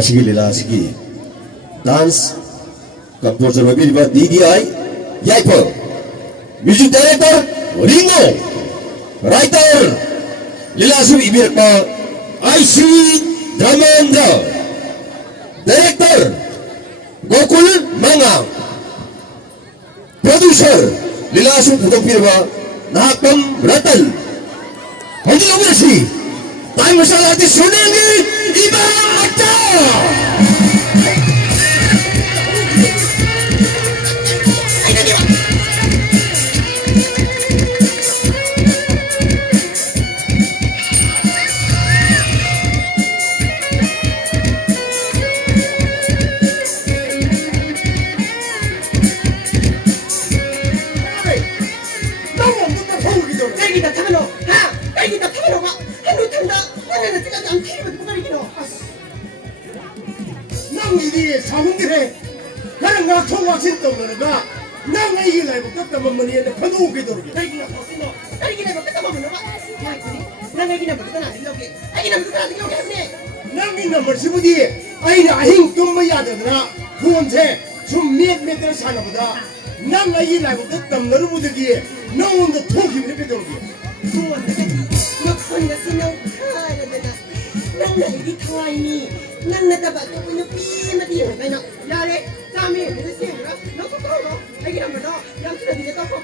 Masih lila sigi dance composer mobil DDI Yaipo music director Ringo writer lila sigi ibir pa IC Dramendra director Gokul Manga producer lila sigi putong pirwa Nakam Ratan Haji Obrasi Time masalah di Sunami Iba Mata 사훈들의 나는 나 총각신 떠오르는가 나가 이 라이브 끝다 먹으니 파도 오게 도르게 딸기나 먹었어. 딸기나 먹었다 먹는 거야. 야, 그래. 나가 이기나 먹었다 안 들려게. 아기나 먹었다 안 들려게 했네. 나는 머시부디 아이나 아힘 끔마야 되더라 후원체 좀 몇몇들 사나보다 나가 이 라이브 끝다 너르부들기에 너온도 토기 이렇게 도르게 후원자가 먹거리가 쓰면 가야 되나. 나가 이리 타와이니. 나가 봐도 그냥 삐마디 해봐요. 야래. 짬이 내가 시행이라. 너 속도로 아기나 먹어. 양치라 니네 떡고.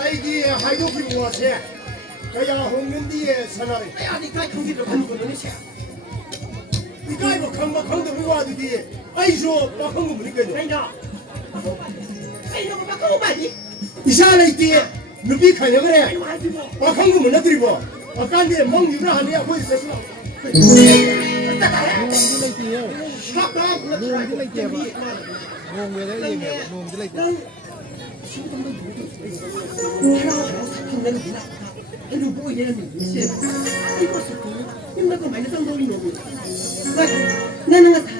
아이디 하이도키 무엇이 그야 홍면디에 사나리 야, 니가 경기를 가는 거 너네 쟤. 니가 이거 강도 와두디 아이쇼 막한 거 보니까요 아이나. 아이 너무 바꿔 봐야지. 이사라 이때 누비 가냐 그래 아이 와지 뭐. 막한 거 못나드리고 아까한테 멍 유라 하네야 거기 있었어 샤까 나는 다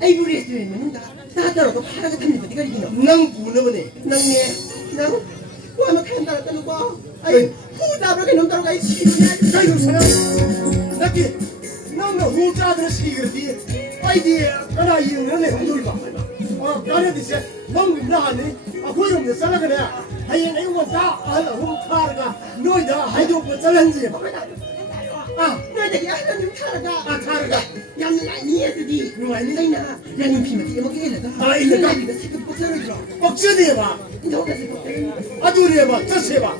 아이보리 했으면 다 떨어도 파라가 탑니다. 네가 이기노. 낭 부너버네 낭네 낭 뭐하면 탄다 떠는 거. 아이 후다브게 놈 떨어가 있지. 아이고 사람 나기 낭나 후자들 시기르디 아이디 가라 이응네 흔들봐 가라디세 멍 나하네 거기 없네 살아가네 하이엔 이거 다 알아 홈카르가 너희다 하이도 잘한지 너희들이 하나님 타라가 타르가 양이 아니야들이 아니나 양이 피면 이거 먹게라다. 이거 이거 지금 뽀짝을 뻑전이 해봐 너까지 뽀짝을 아주리 해봐 쩌스 해봐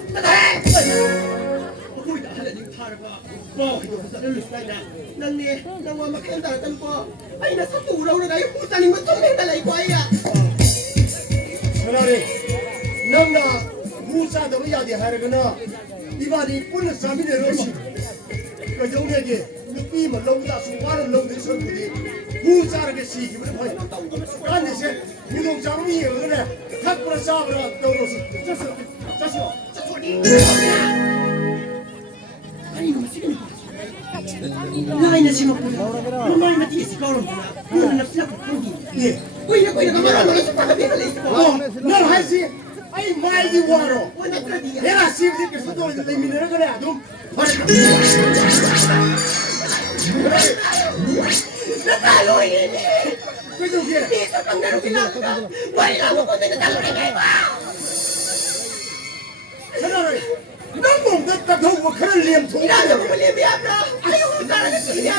거기다 하나님 타라가 뭐 이거 무슨 루스타이나 난네 나와 막 한다 딴거 아니 나 사또 우라우라가 이 호따님 거 통행달라 이거 아이야. 차라리 낭나 후자도 야디 하르거나 이바디 뿌는 사미네 로시 그 정도에게 느낌을 너무다 수많은 놈들 선들이 후자르게 시기를 보여 간데세 유동자로 이어그래 탁부라 싸우라 떠오르시 쩌스 아니 이거 시간이 나이나 지먹고요. 너마이나 뒤에서 걸어보나. 너는 납치나 거기. 예 거기나 가만히 놀아서 바가 비갈래 있어. 널 할시 아이 마이디 와로 원나 트라디야. 내가 시브디께 수도를 내미는 그래 좀 나 로이니. 그저께 비서 강대로 기나가. 와이라고 건데 달로래가. 차라리 난 몸도 더고 그런 렘통 이라는 거 리비아브라. 아유 나라가 시비야.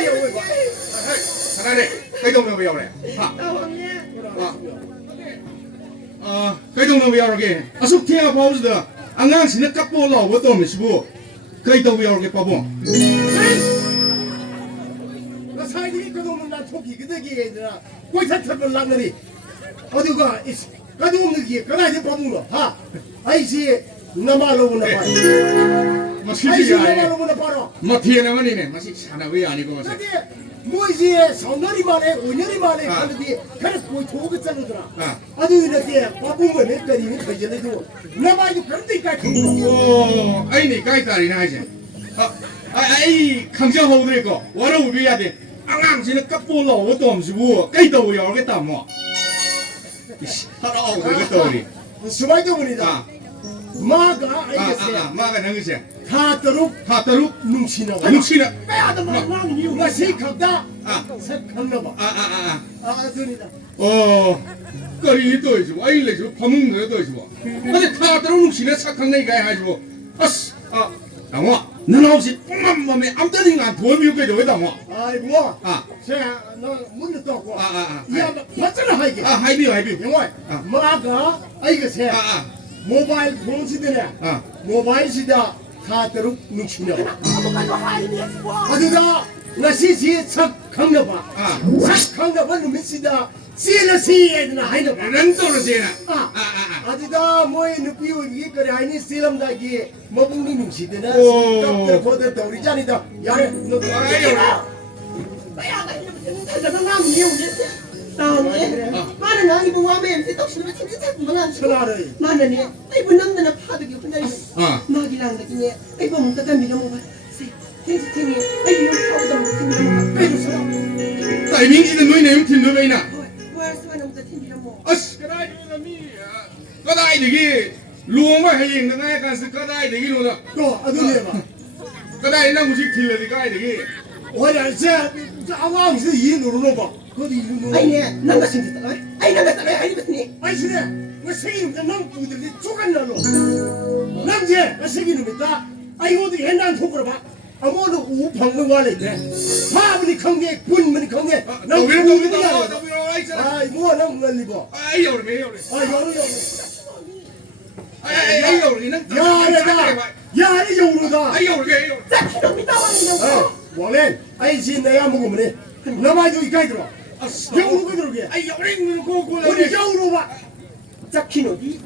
사나네, cái đồng nào béo này? Hả? 나왕님. Cái đồng nào béo rồi? À, súc theo bao giờ? Anh ngang xin cắt bộ lẩu với tôm mình bu. Cái đồng béo rồi bao bông? 나 사이들이 그동안 난 토끼 그대기 얘들아 꼬이탄탄을 랑느니 어디가 가도 없는 게 그나이 바보로 하 아이씨 나말로 보나 봐 Masih 아이씨 sih ya? 나말로 보나 봐라 Mati yang mana ni? Masih sana we ani kau masih. 근데 뭐지 성날이 만에 5년이 만에 하는데 그래서 거의 도구 짜르더라 아주 이렇게 바보면 했더니 그저래도 나마이 그런 데까지 Oh, ini kau tadi nak aja. Ai 강정 호들 거. 와로 우비야 돼. 안강 xin cắt bộ lẩu với tôm mình bu. Cái đầu béo cái tầm mà. 하나 오고 cái đầu đi. 수바이도문이다 마가 알겠어요 마가 너그지. 다도록 다다루 뭉치나 봐. 뭉치나 빼야도 말랑 이유가 시각다. 색한나 봐. 아들이다. 거리 떠이지 와이 레지 파문에 떠이지 와 근데 다다루 뭉치나 착한 내가 해가지고 아스 당와 너는 혹시 맘맘에 암따진가 도움이 없게 왜 당와 아이고. 쟤너 문도 떴고. 야, 맞잖아 하이게. 하이비 영화. 마가 아이가 쟤. 모바일 폰 시대네. 모바일 시대 다도록 뭉치나. 아들아, 나 시시 sak 강나 봐. sak 강나 봐 놈이시다. 시라시에나 하이나 봐. 렌토로 제나 아디다 뭐에 느끼고 이게 그래 아니 실험다기 뭐분이 뭉치드나 오. 깜짝 거들 우리 자니다 야래 너 아이고. Bayangkan hidup ini tak ada orang ni udah. Tahu ni? Mana nak ibu mama mesti tak sudah cinta tak malam. 천하를 Mana ni? Ibu nam dah padu gitu punya ibu. Mak bilang katanya, ibu minta kami minum apa? Tinggi, ibu yang kau dah mesti minum apa? Ibu suruh. 타이밍지는 너희 내용 팀 너희나 Wah, suara minta tinggi minum. 아스 그다이 놈이 그다이 되기 루마 해잉 그다이 간스 그다이 되기 로다 또 아들이 봐 그다이 나 무식 틀려디 가이 되기 어려서 아왕스 이 누르는 거 거기 이 누르는 Ayah, nama cinta tak? Ayah nama tak? Ayah ni. 아이스네 왜 생이는 넌 부들이 쪼간나로 남제 왜 생이는 있다 아이고도 옛날 속으로 봐 아무도 우 방금 말했네 마음이 강게 분문이 강게 너희는 부들이 너희는 와있잖아 아이 뭐야 난 걸리고 아이 여름 여름 여러 아이 여름이는 야이 영으로다 아이 여름 Tak kira minta orang minum. 원래 아이지 내가 먹으면 나만 여기 가이 들어 영으로 가 들어게 아이 여름이는 고고 우리 영으로 봐 Tak kira di.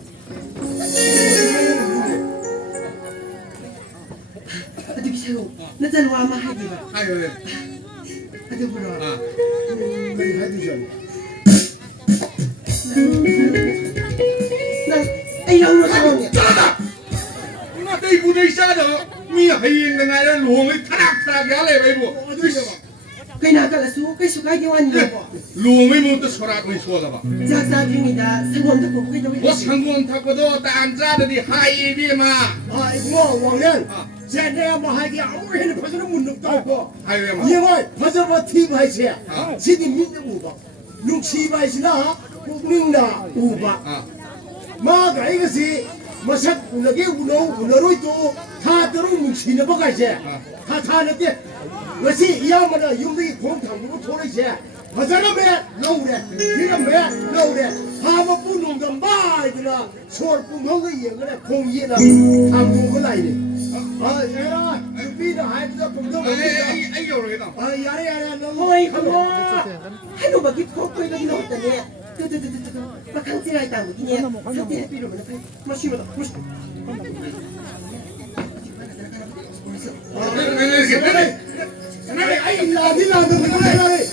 Aduh bisa. Nak jalan lama lagi ba? 아유 Aduh pula. 거기 해주죠 Nah, ayah orang sana. 잘하다 나 데이 부대 있어도 미 해잉 내가 루엉이 타락타락 야래 왜고 Kaya nakalasu, kaya sukay diwan niyo po. 루엉이 뭐또 소라고 소다 봐 Sasabihin sangon na po kayo daw. 뭐 상군 타고도 딴자들이 하이비마 아이고 원래 제 내가 뭐 하기 아무리 해도 버저는 못 넣다 하고 하이비마 이거 버저버 TV 하이세 시디 민트 우바 룩시 바이시나 묵능나 우바 마가 이것이 마삭 우나게 우너로 또 다들어 묵시는 버가세 다 타는데 것이 이야마나 용덕이 공탕으로 돌이세 버저는 매 넣으래 이거 매 넣으래 하마 뿌는 건 마이드나 소울 뿌는 거 이거래 공이나 당분간 아니네 얘라 비다 하이드다 공동 아이 여름이다 야래 너 Hoy, kumo! Ano ba git ko koy lagi na utan niya? Tutu. Bakang sila itang niya. Sa tinapilo mo na tayo. Masimo na. 아이 나디나 너 그래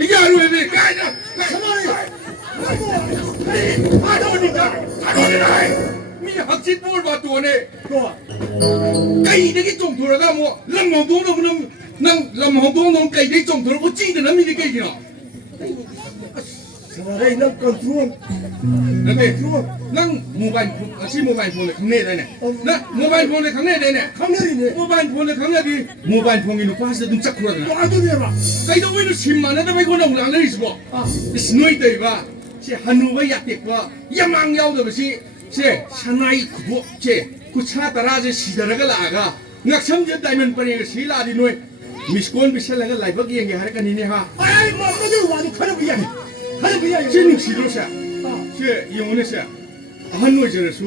이게 아니왜 가이나 미 학진 뭘 봤더니 cây đấy cái trồng thổ là mua lâm hồng tố đâu lâm hồng tố nó cây đấy trồng thổ nó có chi được lắm như cái gì nào đây nó control đấy năng mobile phone chi mobile phone này kháng nề đây này nè mobile phone này kháng nề đây này 카메라네 mobile phone này kháng nề đi mobile phone nó qua sẽ đúng chắc rồi 또 아들이야 cây đâu nó chìm mà nó đâu có đồng làng đấy gì bộ nuôi tây ba chị hanu với giặc tiệt qua yam mang nhau rồi chị 산나이 그거 차 따라지 시다라가 나가 낙성제 다이면 빠니가 시라디 노이 미스콘 비셀라가 라이브 기행게 하니까 니네 하 아이 뭐도 와도 카르비야 진능 시로샤 제 이용원에서 한노이 저래서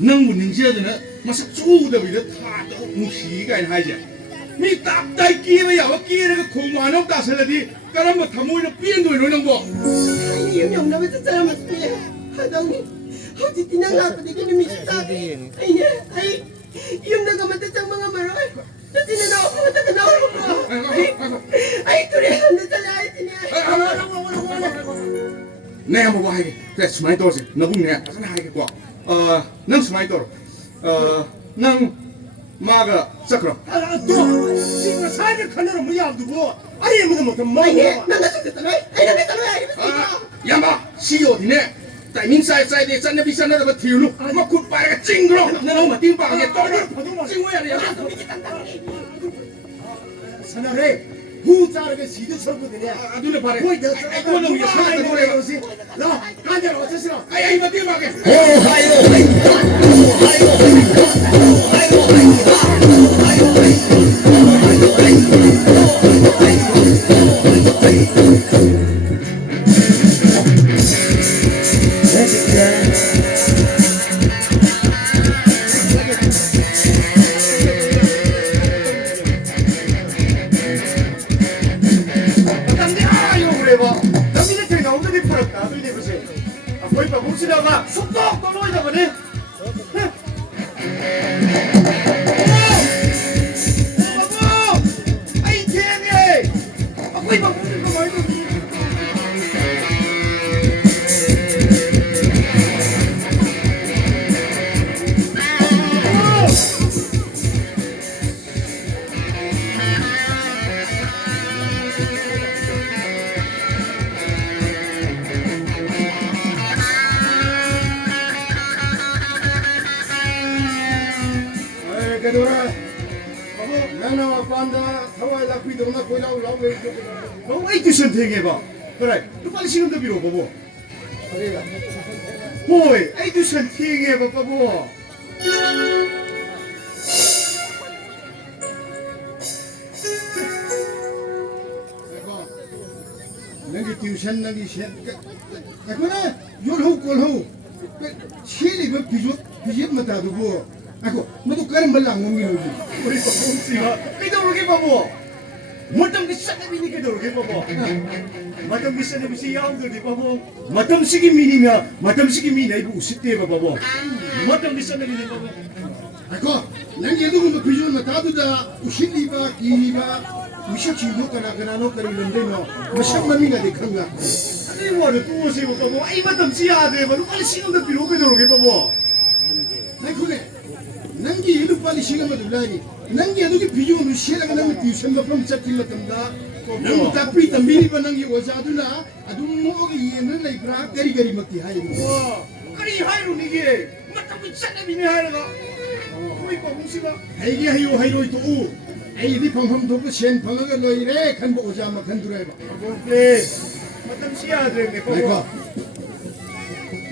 능 문능지야드나 마사 쪼우다 비다 타도 무시가 하이자 미 답다이 끼에 야와 끼에가 고마노 따설라디 까라뭐 타모이나 삐엔도 이러는 거 Ay, yung naman sa salamat niya. Hadang Hati tinanggap ko din yung sabi. Ay, yung nagamata sa mga maroy. Na tinanaw ko, natakanaw ko. Ay, kurihan na sa lahat niya. 내가 뭐 하게 그래 스마이 도지 너분네 무슨 하게 거 능 스마이 도로 능 마가 sakura 또 지금 사실 카메라 뭐야 누구 아니 무슨 뭐 Ay, nagasakit na. Ay, nagasakit na. 야마 시오디네 แต่นิ่งใส่เด็กฉันเนี่ยพี่ฉันน่ะมาถิวลูกมาขุดไปกันจริงหรอกนั่นเอามาติ้งปากเนี่ยต้องจริงเว้ยอะไรอย่างเงี้ย 사나래 후자르게 시드 철부들이야. 아들을 바래. 거의 너 그거는 우리 하나님 보내. 너 간절 어쩌시라. 아야 이거 띄우게. 오하요 남들 아 이거 그래 봐. 남들 저기 나오는 데 팔았다. 남들 보세요. 아 거의 봐 뭉치다가 속도 떨어지다 보네. 바보! 아이 개미! 아 거의 봐 뭉치는 거 말고. 그래도라 바보 나나와 반다 타와에 락비도 나 보자고 라고 해줘 너 왜 이렇게 선택해봐 그래 너 빨리 시간도 빌어 바보 호이 에이도 선택해봐 바보 नंगे ट्यूशन नंगे शेर देखो ना योर हो कॉल हो शेली में पिजो मता दो वो देखो मैं तो कर्म बल्ला मुंगी लोगी कोई कौन सी बात किधर लोगे बाबू मतम की सत्य भी नहीं किधर लोगे बाबू मतम की सत्य भी सी याद दो दी बाबू मतम सी की मीनी में मतम सी की मीनी है वो उसिते बाबू मतम की सत्य भी नहीं बाबू देखो नंगे लोगों में पिजो मता दो दा उसिली बा की बा विशेष चीजों का नागरानों करी लंदे नो मशक मम्मी का देखूंगा अरे वो तो तू उसे वो बाबू आई मतम सी याद है बाबू पाली सिंह तो पिरो के दोगे बाबू देखो ने नंगी ये लोग पाली सिंह में दुलारी नंगी ये लोग पिजो में शेर का नंग ट्यूशन में प्रम चक्की में तंदा नंग तापी तंबीरी पर नंगी वो जादू ना अदुम मोगे ये न नहीं ब्रा करी करी मक्की हाय करी हाय लो निगे मतम की सत्य भी नहीं हाय लगा कोई बाबू सी बा हाय लो तो ओ आई भी फंगफम तो सेन फंगगा लोइरे खनबो ओजा म खनदुरेबा ओके मतलब सिया देने को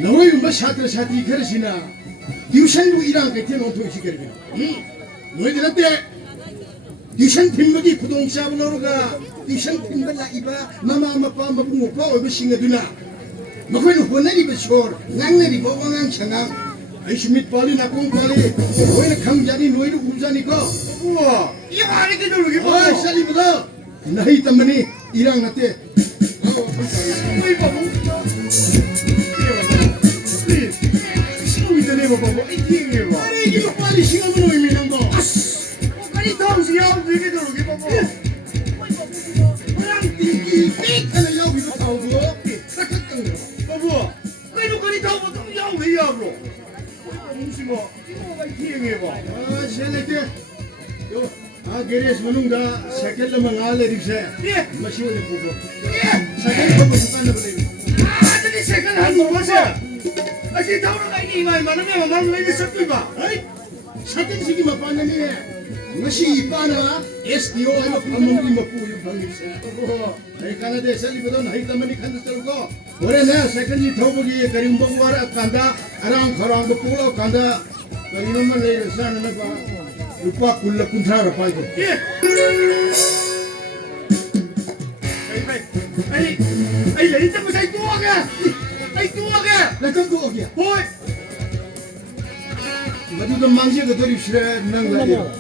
नवई उम्बा छात्र छात्री खरसिना ट्यूशन बु इरांग के तेन ओथो छि करबे नोइ दिनते ट्यूशन थिमबगी खुदोंग चाब लौरगा ट्यूशन थिमबा लाइबा मामा मपा मबु मपा ओबे सिंगदुना मखोइन होनरिबे सोर ngangnariबो wangang changang आई सुमित पाली नाकों पाली कोई खंग जानी नोई रुक जानी को वाह ये आने के लोग ये बात चली बता नहीं तमनी इरांग नते कोई बाबू प्लीज सिंह इतने बाबू इतने बाबू अरे ये पाली सिंह में नोई में नंगो वो करी तो उसे यार देखे तो लोग ये बाबू कोई बाबू रंग टिकी पिक अरे यार भी बताओ वो सकत कंग बाबू कोई नो करी तो वो तुम यार भी यार ब्रो 무시고 이거가 기행해 봐. 아, 셀렉트. 요, 아, 게레스 문ung다 세켈레만 알레릭세. 예. 마시오네 보고. 예. 세켈 보고 싶다는 거래. 아, 저기 세켈 한 뭐지? 아, 지 타오르가 이니 마이 말하면 말로 왜 있었지 봐. 아이. 세켈 시기 막 봤는데. 마시 이빠나 SDO 아마 방문이 먹고 요 방일세. 어. 아이 가나데 셀리보던 하이다마니 칸드스고. 올해는 세컨지 더보기 그림보고 와라 간다. 아랑 거랑 거 보러 간다. 이놈만 내일 사는 거 루파 굴러 군사로 파이고. 예. 아이 레이트 뭐 사이 또하게. 아이 또하게. 나좀 또하게. 호이. 맞도 망지가 더리 싫어 난 라디오.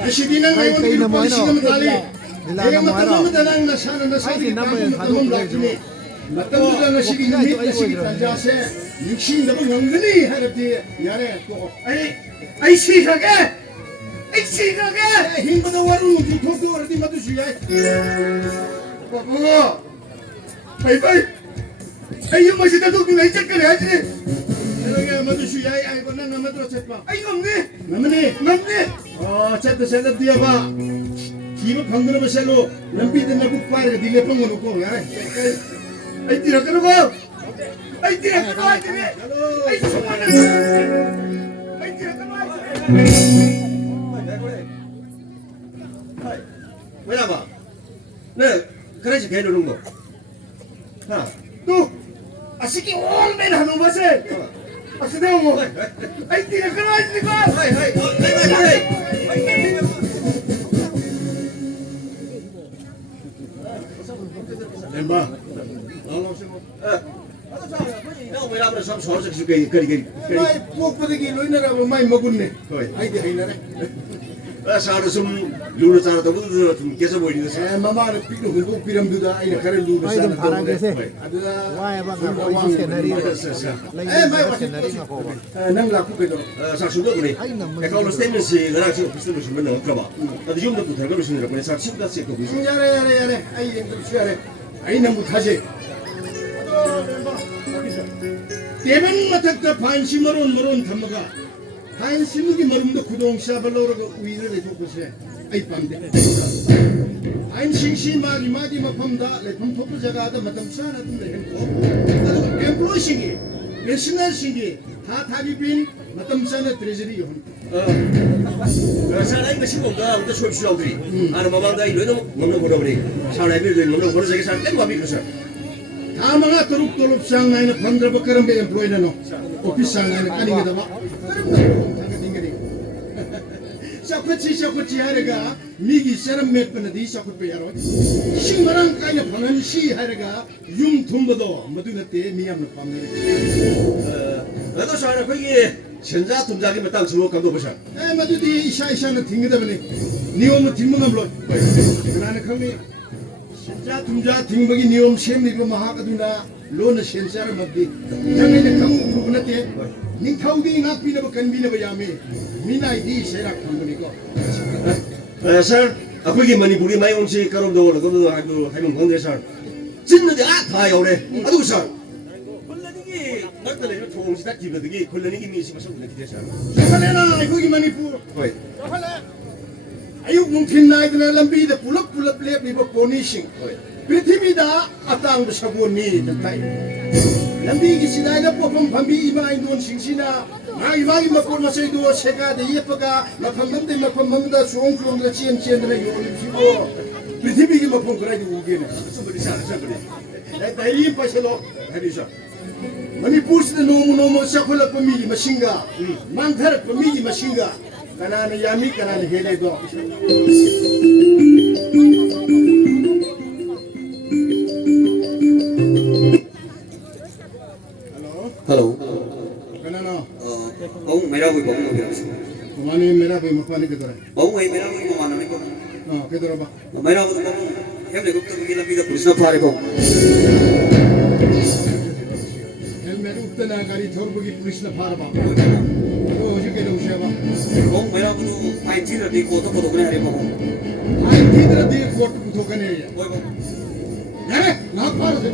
아시디는 왜 오늘 루파 시간 달리. 내가 맞다면 나는 나 사는 나 사는 가도 라지니. 맞다면 나 시기 미 시기 단자세. 육신도 영근히 하는데 야래 또 아이 시작해 아이 시작해 힘보다 와르는 주토도 어디 맞으시야 바보 바이바이 아이 맛이다 또 그래 이제까지 하지 내가 맞으시야 아이고 난 맞으러 쳤봐 아이 없네 남네 어 쳤다 뛰어봐 기분 방그러 버셀로 남비든 나고 빠르게 딜레 뻥어 놓고 야래 아이 뛰어 들어가 Ay, tira ka na, tira. Ay, sumana. Ay, tira ka na. 뭐야 봐. 네, 그래서 배르는 거. 하. Tu, asiki all men hanu mase. Asdeo mo. Ay, tira ka na, tira ka. 하이 하이. 하이. Lemba. 내가 왜 나보다 참 서서 그리. Mai pok padagi loina ra mai magunne. Ai de haina re. 사로 좀 루로 자라도 좀 계속 보이는 Eh, mama na pikno hundu piram duda ai na kare du Ay, dum parang kasi. Aduda. Why ba nga ko yung scenery? Eh, mai wa scenery nga ko ba? nang la ku kedo. 사수도 그래. 내가 오늘 스테이먼스 그랑 지금 비슷한 거 주면 너무 좋아. 나도 좀 더 부탁을 주시느라 그래. 사 친구가 쓰고 있어. Yare. Ai yang tu suare. Ai nang bu thaje. Temen matakta pansi maron thamaga. Pansimugi marumda kudong shabalora uire le kokose. Ai pamde. Ain singsi magi mapamda le pampopu jagada matam sana tum le hen ko. Adu employee singi, pensioner singi, thari bin matam sana treasury yon. 사람이 그 신공가 우리 수업시장들이 아는 마방다 이러는 먹는 거라 그래. 사람이 먹는 거는 저기 사람 땡 밥이 그래서. Tamanga turuk tulup sang na 15 bakaram be employee na no. Office sang na kani gida ba. Sakut haraga migi seram met panadi sakut pe yaro. Sing marang kaya panan si haraga yum thumbado madunate miyam na pamne. 나도 사람 거기 전자 동작이면 딱 주로 감도 보셔. Eh madudi isa na tingida bani. Niom timungam lo. Kana khami senja tumja tingbagi niom sem ni mahakaduna lo na senja ra mabdi. Jangai na kham rubnate. Ning thaudi ngak pina ba kanbina ba yami. Mina idi sera khambani ko. 살 아프기 머니পু리 많이 온지 가름도 그러고 아주 하면 건데 살 진는데 다 요래 아두 살 콜라니기 막달에 통지 다 기버드기 콜라니기 미시 마서 그렇게 되셔 Sakalena kogi Manipur. 거의 Ayuk mungkin na idana lambi da pulap lep ni ba ponishing. Prithimi da atang ba sabon ni tatay. Lambi gi sidai da popam pambi ima indon singsina. Ngai makon masay do seka de yepaga mapamam de mapamam da suong da chien da yon sibo. Prithimi gi mapom krai di ugene. somebody 살 somebody Dai pa selo hadisa. Manipur sida nomo sakula pamili masinga. Manthar pamili masinga. Kanana yami kanana hele do. Hello Kanana. ông mày đâu bị bóng rồi Kumani mera be makmani kedora. bóng ấy mày đâu bị mà nó Ah, kedora ba. mày đâu bị bóng em để cũng tự nhiên là bây giờ police nó phá đi không Helmet uttana gari thorbagi police na phara ba. To hoje ke do sheba. ông mày đâu cũng ai chỉ là đi cô tôi có đồ cái này không Ai tidra de court ku thokane ya. ôi không Yare, na phara de.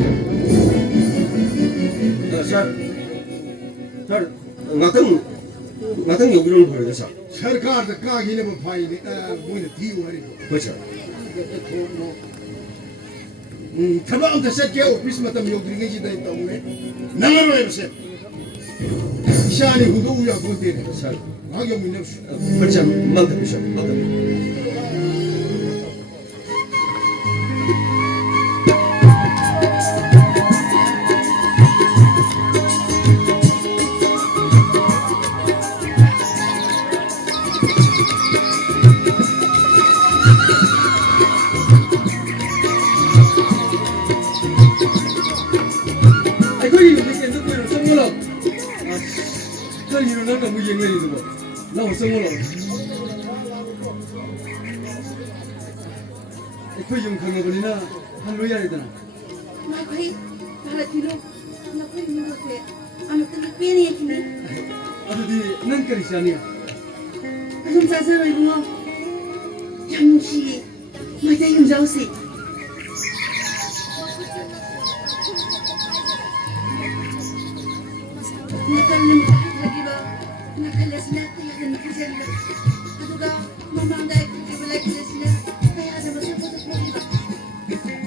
살 ngatan 여기로 보여야 살 Sarkar da ka gi ne ba phai ni moine thi wari. 그렇죠 Thabang ta set ke office matam yogri ngi ji dai tawne. Nangaro ya se. Shani hudu ya ko te. 살 Ha ge min ne. 그렇죠 맞다 그렇죠 맞다 아이고 이거 이렇게 넣고 이러 성물어. 아, 저 일어나가 뭐 얘기해 이거. 나 성물어. 아이고 좀 강해버리나 한 로야 되나. Nakoy, pahatilo. Nakoy, minuto. Ano talaga piniyat ni? 아들이 난까리시아니야. Anong sasabay mo? Yang si, matay yung jausi. Nakalim lagi ba? Nakalas na kaya na nakasal na. Ato ka, mamangday kibulay kilas na. Kaya ada ba siya patapos ba?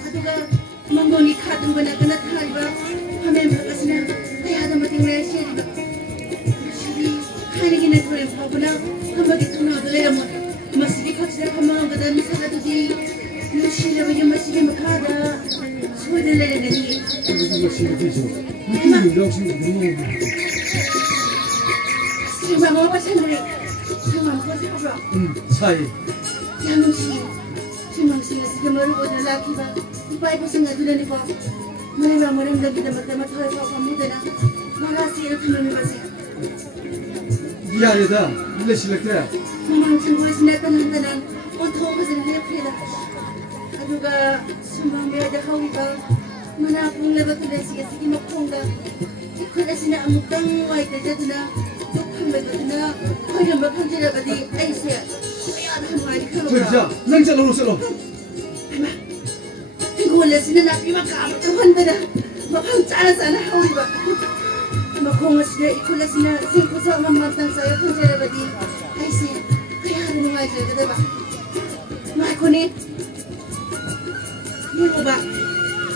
Ato ka, manggoni katong ba na kanat ba? Kami makakas na. 타이기는 그래 바보나 한바퀴 통나도 내려면 마시기 거치다 한방한 거다 미사가도지 누시려고 이 마시기 막하다 소리를 내려내니 생방어 바찬거리 생방어 바찬거리 사이 양씨 생방씨가 지금 얼굴을 낳기가 바이브 생각들으니 봐 내가 머리를 기다 맞다 맞다 무대나 말하시를 투명히 마세요 미안하다 일레실렉대 mamang sungguh senatan hantanan untuk kesenangan prida. Aduga sumbang berada hawiba manapung lebat tulen siya sige makongga. Ikuna sina amutang wai tajaduna dukhan baguna kaya makanjira badi ay siya. Kaya hamari 자 kaluga. 랑자 로로셀로 Ama, tingula sina napi makamot ang handana makang tsara sana hawiba. Makonga sila ikula sina singko sa mamantang saya kanjira badi ay siya. Kaya rin nga siya, diba? Makunin. Muro ba?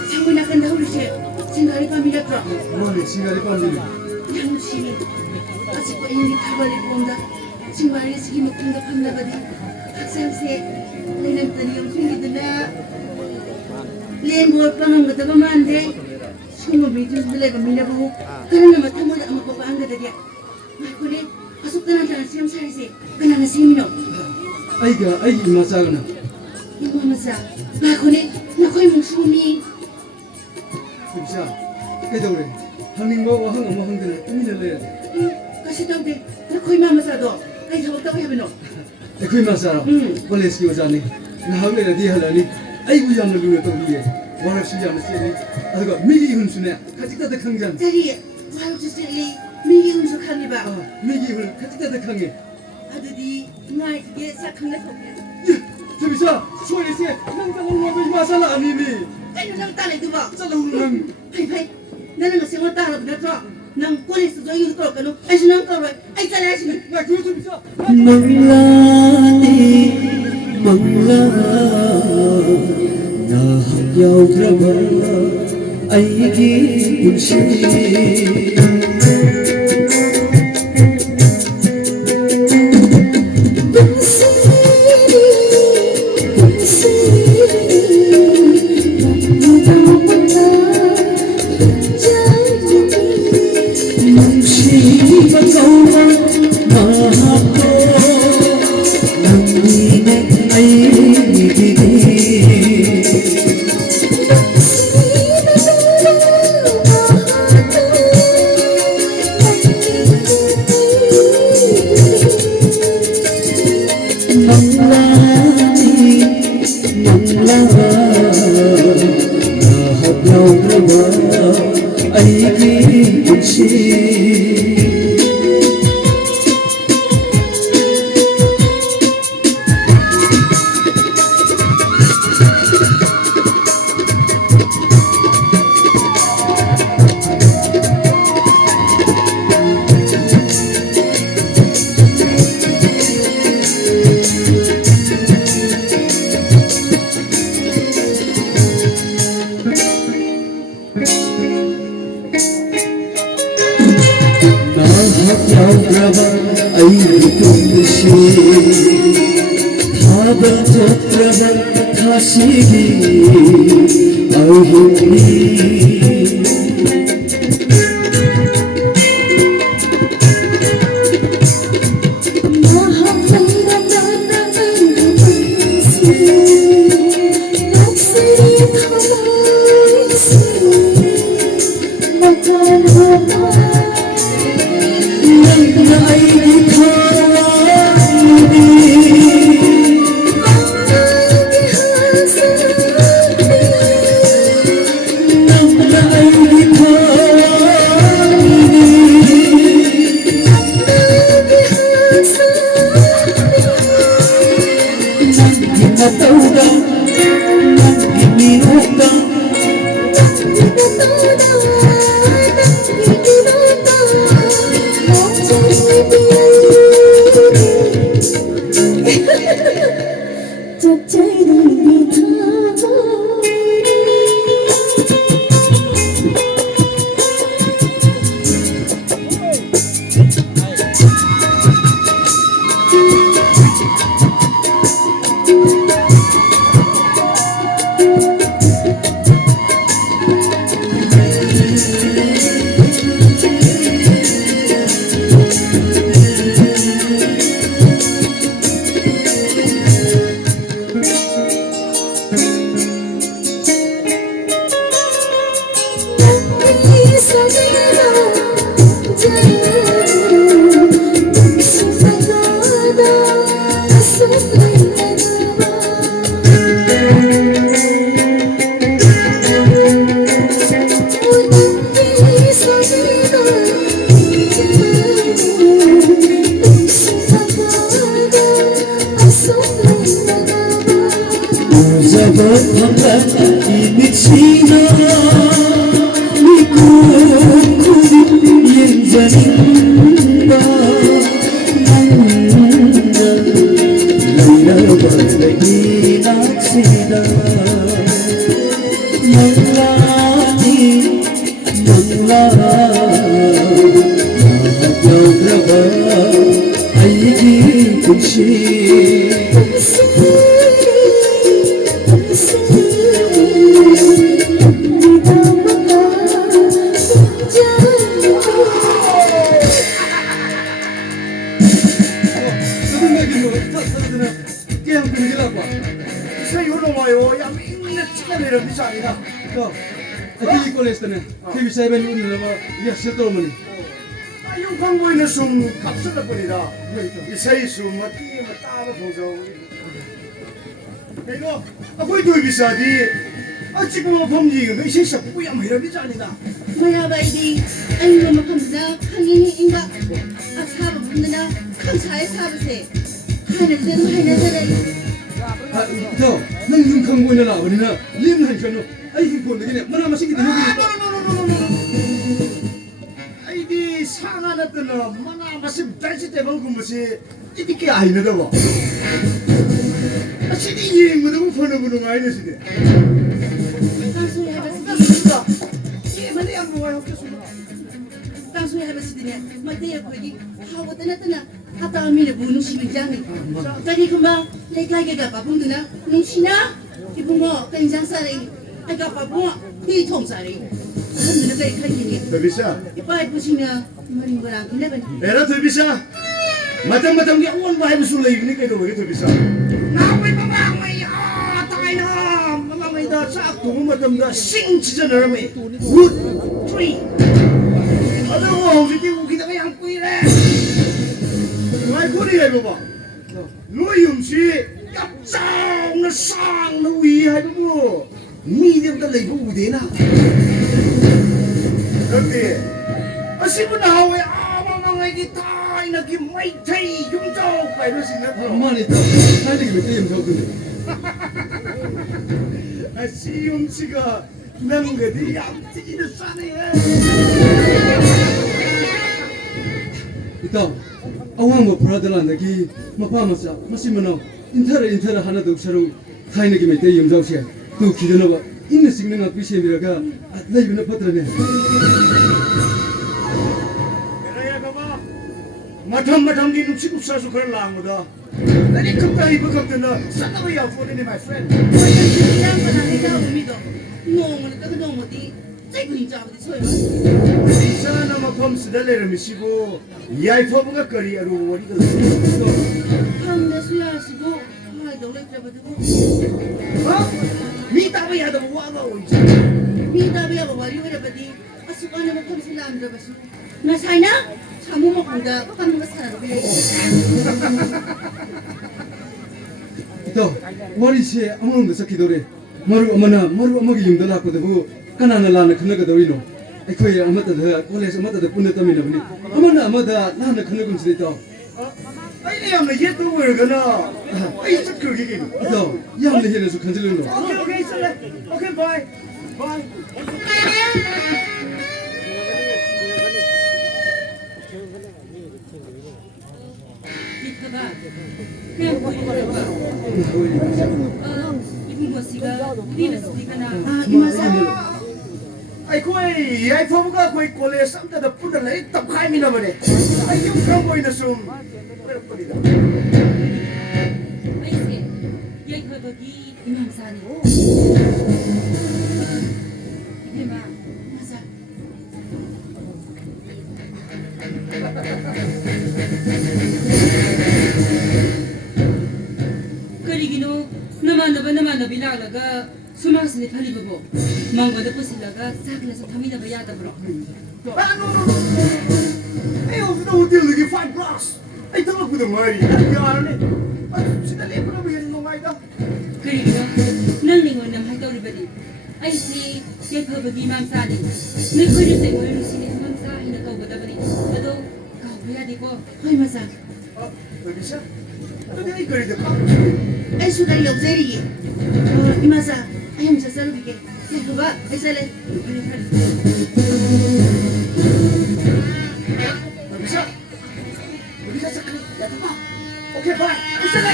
Saan na kanda huli siya? Singari pamilya ko. 뭐니 시간이 빨리 Yang sini. Kasi ko ini kabalik kong da. Singari sige magkunda pamilya ba di? Kaksang siya. Lainang tani yung hindi doon na. Lain buwan pa nga mataba mande. Sumabito sa dalay pamilya ko. Kaya naman tamo na ang magpapaang gada niya. Makunin. Pasok na lang siya ng siyang sarisi. Kaya nga siya minok. 아이가 아이 마사그나 Ibu masa, aku ni nak kau yang sumi. 자 그래도 그래 하는 거와 하는 뭐 하는 데는 의미를 내야 돼 Kasih tahu deh, nak kau yang masa tu, kau jawab tahu ya benar. 에코이 마사라 볼레스키 오자니 나하게라 디하라니 아이고 양을 누르 또 위에 와라시 양을 쓰니 아가 미리 훈수네 가지다 강장 Jadi, walau justru mili unsur kami ba, 미기 훈 가지다 강해 ada di ngai dia sakang lepas. 저기서 소리세 난가 올라오지 마살라 아니니 Kau nak tanya tu ba? 짤라우랑 Hai, nana ngasih mata lah benar tu. Nang polis tu jadi tu kalau ai senang kau, ai salah sini. 나 그거 좀 있어 Manglani mangla na yaw drama aigi punsi Thank you. 이미치나 미국은 인자인가 나라바라이 낙시다 영란이 영란 나여드라바 아이기 군시 새 요런 와요. 야 맨날 찍어내려 비싸니까. Aki kolestane, TV seven unna ba ya setomani. 아 용광보이는 숨 값을 뿐이다. 이 새이 숨 어떻게 뭐 따로 보죠. 내가 거의 더 비싸지. 아 지금 범지가 그 실사 뿌야 뭐 이런 비싸니다. 마야바이디 아이로 마kamda khangini inga asaba bundana khansae sabase hainaden hainaden 저, 난 눈감 보이는 아버지나 림한 저는 아이 본데기네 뭐나 마시기 되는 아이디 상하났던 만화 마심 달치 때 먹은 것이 이렇게 아니더라. 아 시디지 뭐도 보는 아이네 시디. 당소에 해봤으니 이만이 안 먹어요. 당소에 해봤으니 맞대야 거기 하고 떠났더나 아따미네 부누시는 장이 자기 금방 내가게가 바쁜드나 농시나 이bungo 땡장사리 아이가 바쁜 이 통사리 한드는 게 칼리니 더 비싸. 이빠이 부시나 머린 거랑 그네번 에라 더 비싸. 마땅 게 온 바이 무슨 레이니 게도 왜 더 비싸. 나왜 마마이 아 따이나 마마이 다싹 동은 마땅다 싱 진짜 너라미 굿 트리 아들고 어떻게 우기다가 양뿌이래 마이 코리에 봐봐 너희 음식 yap장나 쌍나 위 하고 미디엄다 레이브 우대나 그런데 아시분 나왜 아마마이기 타이나기 마이테이 용적 이러시네 엄마니 또 살리기 몇 개임 적은데. 아 시음치가 남거디 얌티는 싸네 이따 아왕 뭐 브라더란데기 마파마사 마시면은 인터를 하나도 없이로 타이네기 몇 개임 적시 또 기대나봐 있는 식능아 비시미라가 레이브나 퍼트네. 그래야 봐봐 마탐기 눈치 굽사서 그걸 나무다 나니 급다이 버겁더나 싸다고야 포리니 마이 프렌드 노무는 또 노무디 째군이 잡으디 소요 이사나 마펌 스달레를 미시고 이아이 퍼브가 거리야로 워리거든 한데 수야하시고 하이 노래 잡아두고 어? 미따바야도 와가 오이자 미다비야 와리 오래버디 아수관에 먹고 슬람 잡아시 나사이나 참모 먹는다 깜는 거 사라도 그래 또 와리시에 아무런 데서 기도래 마루 어머기 용도 낳고도 까나나 라나 큰나가 더이노 아이코에 아마다 콜레스 아마다 뿐네 떠미나 보니 아마나 아마다 나나 큰나군 지도 아이네 양나 얘도 왜그나 아이 저 그게 또 양내 해내서 간질르노 오케이 있을래 오케이 바이 바이 미터가 그냥 보이더라고 이분 뭐시가 리너스니까나 아 이마사 아이 코이 이아이 퍼브가 코이 콜레 쌈다다 뿌들레 떡하이미나 버네 아이 좀 그런 거 있는 숨 그럴거리다 아이세 여기거기 이맘사니 이게 막 맞아 그리기노 너만 비나가가 수망스니 팔리고 망고도 부실라가 사글라서 타미나바 야다브로 아 노노노 에이 어디다 어디 여기 파이브 블록스 아이 들어보던 말이 야네 아 진짜 레프로 보이는 거 말이다 그리기노 널링은 남 할거리버디 아이시 예퍼버디 맘사니 내 거리 생활 루시니 맘사 이나 거보다버디 너도 가봐야 되고 허이 마사 어디서? 어디 이 거리도 아이 수다리 없애리 이마사 ꯑꯩ ꯑꯃꯨꯛ ꯆꯠꯆꯔꯨꯈꯤꯒꯦ ꯕꯕꯥ ꯑꯩ ꯆꯠꯂꯦ ꯐꯔꯦ ꯐꯔꯦ 여기서 여기서 그래 야 봐봐 오케이 바이 있어래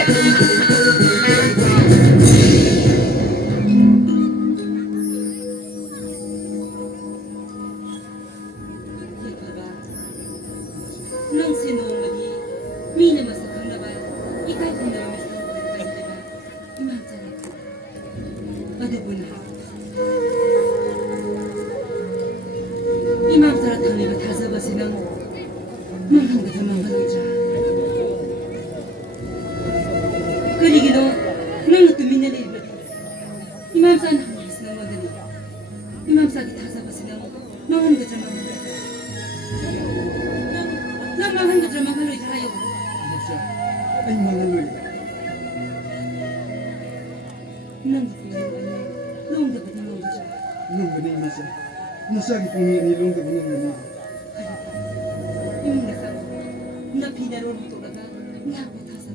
ꯅꯪꯁꯦ ꯅꯣꯡꯃꯗꯤ ꯃꯤꯅ ꯃꯁꯛ ꯈꯪꯅꯕ ꯏꯀꯥꯏ ꯈꯨꯝꯅꯕ ꯃꯁꯛ ꯈꯪꯅꯕ 이맘자네 어디구나 이맘자라 당해가 다 잡았으면 멍한가서 멍하는자 그리기도 너는 또 민낯에 입어도 이맘자는 한번 쓰는 거더니 이맘자기 다 잡았으면 멍한가서 멍하는자 난 멍한가서 멍하는자 하여 anh mà là người 넌 롱도 보는 거죠 롱근이 맞아 무사기 공연이 롱도 보는 거니 이문가서 나 비나로 돌아가 나하고 타서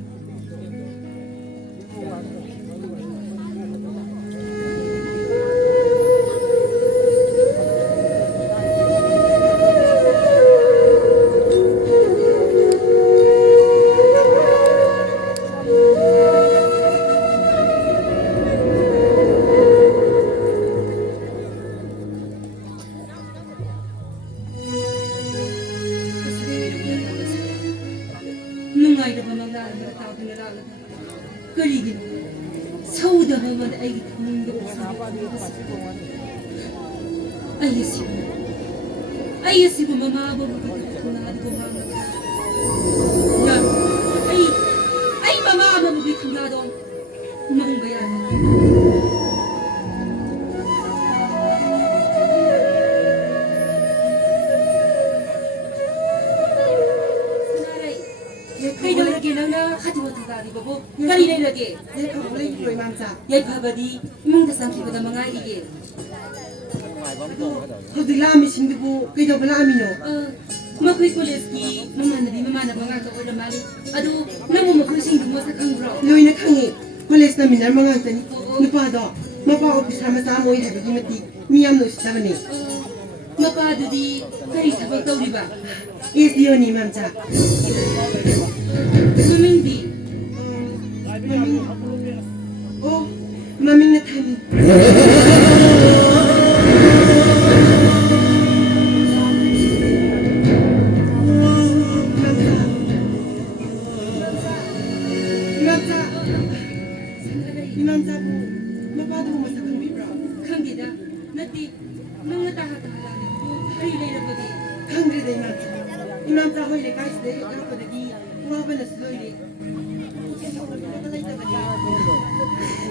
그리기는 서우다만 아이기 당는데 아이겠시고 마마 아버지 통나도 마마 야 아이 마마 아버지 통나도 먹은 거야 그이들에게 나나 가지고 다니고 가리래라게 내 가볼래 이거 이맘자 예파바디 몽다상 키보다 망아이게 hꯧdik laamisindubu kaidoba laamino makoy koleski mamana mga ka oda mali adu namu makoy sing mo sa kangro loina khangi college na minar mangantani nupado mapa officer macha moi habigi mati miyam no sitabani mapadudi kari thabak tawriba SDO ni mamcha sumingdi oh maming na thani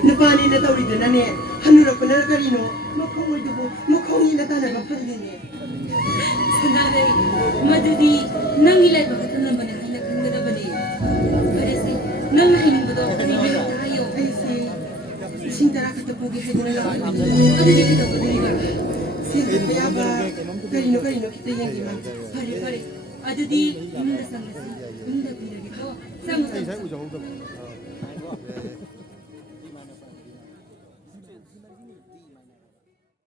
Nupani na tawri na ne hanura ko na karino makhong dubo makhong ina ta na mapangdine sanare madudi nang ilay bakit naman na hinakan na bani parece nang nahining bodo kami tayo ay si sing tara ka tapugi hay na lang ano di kita ko dili ba sino kaya ba karino kita yang imam pare adudi munda sanasi munda pinagi ko sama